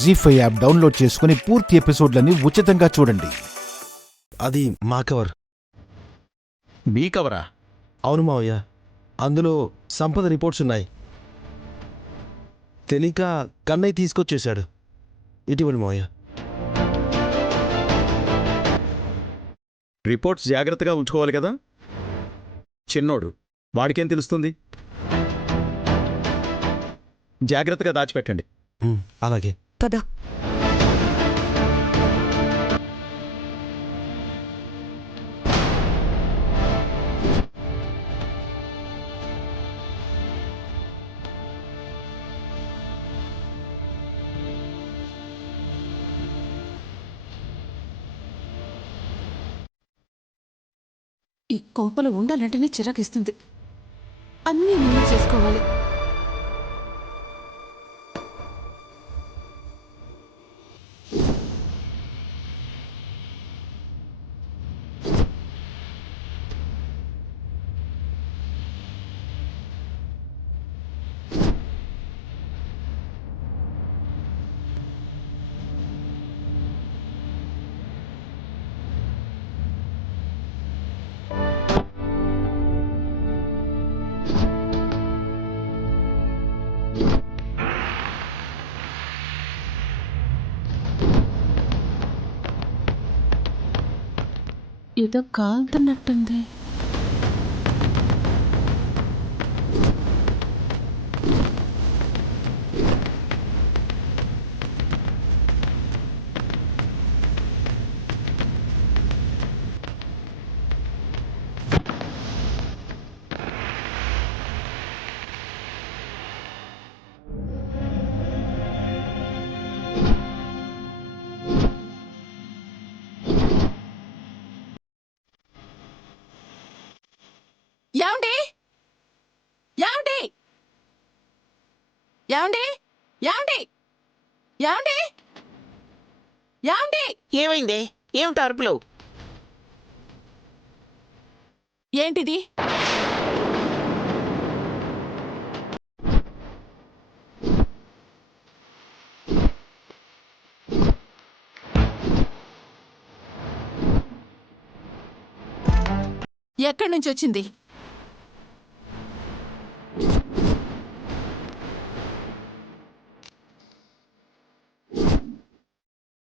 జీ5 app download చేసుకుని పూర్తి ఎపిసోడ్లని ఉచితంగా చూడండి. అది మా కవర్. బీ కవరా? అవును మావయ్య, అందులో సంపద రిపోర్ట్స్ ఉన్నాయి. తెలియక కన్నయ్య తీసుకొచ్చేశాడు. ఇటీవలి మావయ్య. రిపోర్ట్స్ జాగ్రత్తగా ఉంచుకోవాలి కదా. చిన్నోడు, వాడికేం తెలుస్తుంది? జాగ్రత్తగా దాచిపెట్టండి. అలాగే. పద. ఈ కోపలు ఉండాలంటేనే చిరాకిస్తుంది. అన్నీ నేనే చేసుకోవాలి. ఏదో కాలుతున్నట్టుంది. యాండి యాండి యాండి యాండి యాండి యాండి ఏమైంది? ఏమిటి అరుపులు? ఏంటిది? ఎక్కడి నుంచి వచ్చింది?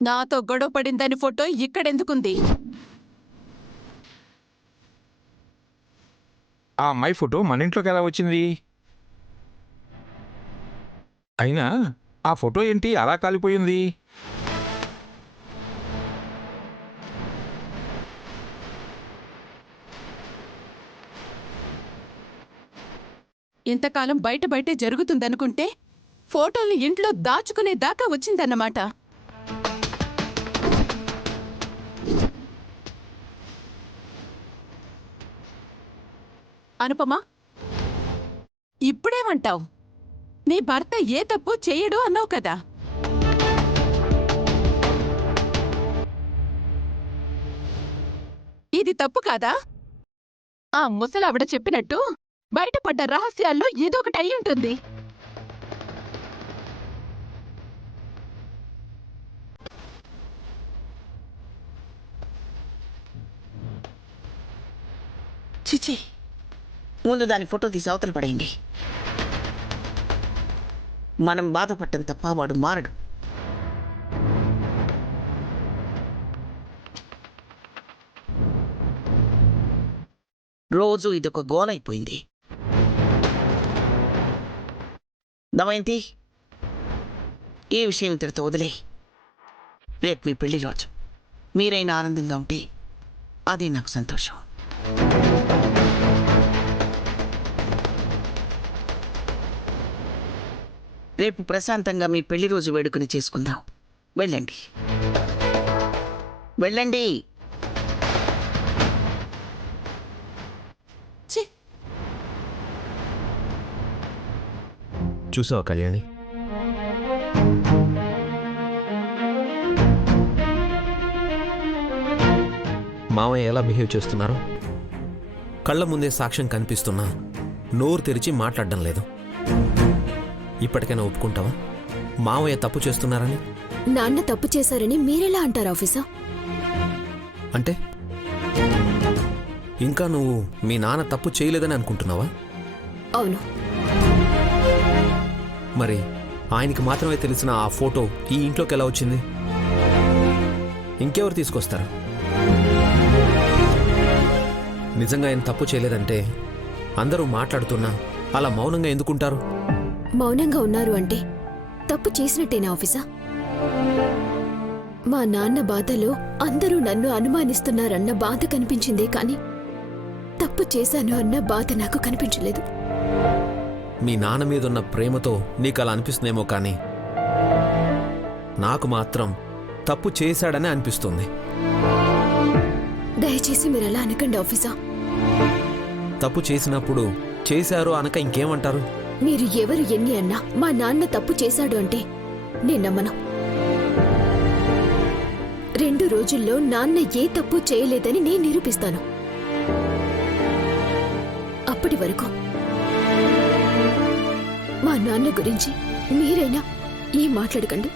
నాతో గొడవ పడిందని ఫోటో ఇక్కడెందుకుంది? ఆ అమ్మాయి ఫోటో మన ఇంట్లోకి ఎలా వచ్చింది? అయినా ఆ ఫోటో ఏంటి అలా కాలిపోయింది? ఇంతకాలం బయటే జరుగుతుందనుకుంటే ఫోటోల్ని ఇంట్లో దాచుకునే దాకా వచ్చిందన్నమాట. అనుపమా, ఇప్పుడేమంటావు? నీ భర్త ఏ తప్పు చెయ్యడు అన్నావు కదా. ఇది తప్పు కాదా? ఆ ముసలావిడ చెప్పినట్టు బయటపడ్డ రహస్యాల్లో ఏదొకటి అయి ఉంటుంది. చిచి, ముందు దాని ఫోటో తీసి అవతల పడేయండి. మనం బాధపడటం తప్ప వాడు మారడు. రోజు ఇదొక గోలైపోయింది. దమయంతి, ఏ విషయం ఇంతటితో వదిలే. రేపు మీ పెళ్లి రోజు. మీరైనా ఆనందంగా ఉంటే అది నాకు సంతోషం. రేపు ప్రశాంతంగా మీ పెళ్లి రోజు వేడుకని చేసుకుందాం. వెళ్ళండి, వెళ్ళండి. చూసావా కళ్యాణి? మావయ్య ఎలా బిహేవ్ చేస్తున్నారు? కళ్ళ ముందే సాక్ష్యం కనిపిస్తున్నా నోరు తెరిచి మాట్లాడడం లేదు. ఇప్పటికైనా ఒప్పుకుంటావా మావయ్య తప్పు చేస్తున్నారని? నాన్న తప్పు చేశారని మీరెలా అంటారు ఆఫీసర్? అంటే ఇంకా నువ్వు మీ నాన్న తప్పు చేయలేదని అనుకుంటున్నావా? అవును. మరి ఆయనకి మాత్రమే తెలిసిన ఆ ఫోటో ఈ ఇంట్లోకి ఎలా వచ్చింది? ఇంకెవరు తీసుకొస్తారు? నిజంగా ఆయన తప్పు చేయలేదంటే అందరూ మాట్లాడుతున్నా అలా మౌనంగా ఎందుకుంటారు? మౌనంగా ఉన్నారు అంటే తప్పు చేసినట్టేనా ఆఫీసర్? మా నాన్న బాధలో అందరూ నన్ను అనుమానిస్తున్నారన్న బాధ కనిపించిందే కాని తప్పు చేశాను అన్న బాధ నాకు కనిపించలేదు. మీ నాన్న మీదున్న ప్రేమతో నీకు అలా అనిపిస్తుందేమో కానీ నాకు మాత్రం తప్పు చేశాడని అనిపిస్తుంది. దయచేసి మీరు అలా అనకండి ఆఫీసర్. తప్పు చేసినప్పుడు చేశారు అనక ఇంకేమంటారు? మీరు ఎవరు ఎన్ని అన్నా మా నాన్న తప్పు చేశాడు అంటే నేను నమ్మను. 2 రోజుల్లో నాన్న ఏ తప్పు చేయలేదని నేను నిరూపిస్తాను. అప్పటి వరకు మా నాన్న గురించి మీరైనా ఏం మాట్లాడకండి.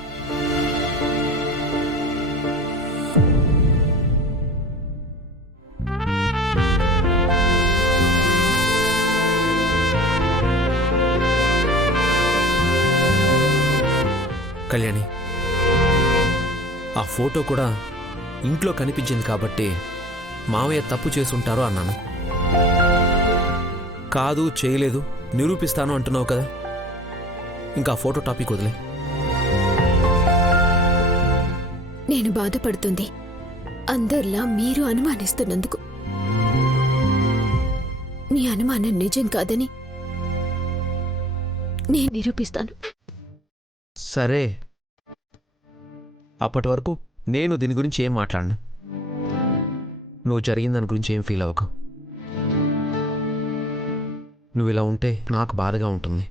కళ్యాణి, ఆ ఫోటో కూడా ఇంట్లో కనిపించింది కాబట్టి మావయ్య తప్పు చేసుంటారు అన్నాను. కాదు చేయలేదు నిరూపిస్తాను అంటున్నావు కదా, ఇంకా ఫోటో టాపిక్ వదిలే. నేను బాధపడుతుంది అందరిలా మీరు అనుమానిస్తున్నందుకు. మీ అనుమానం నిజం కాదని నేను నిరూపిస్తాను. సరే, అప్పటి వరకు నేను దీని గురించి ఏం మాట్లాడను. నువ్వు జరిగిన దాని గురించి ఏం ఫీల్ అవ్వకు. నువ్వు ఇలా ఉంటే నాకు బాధగా ఉంటుంది.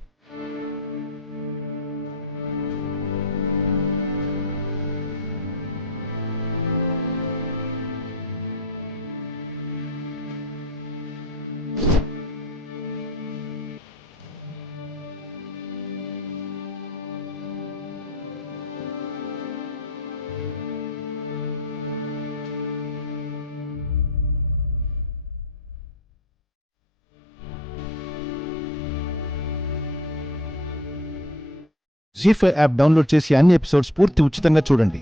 జీ5 యాప్ డౌన్లోడ్ చేసి అన్ని ఎపిసోడ్స్ పూర్తి ఉచితంగా చూడండి.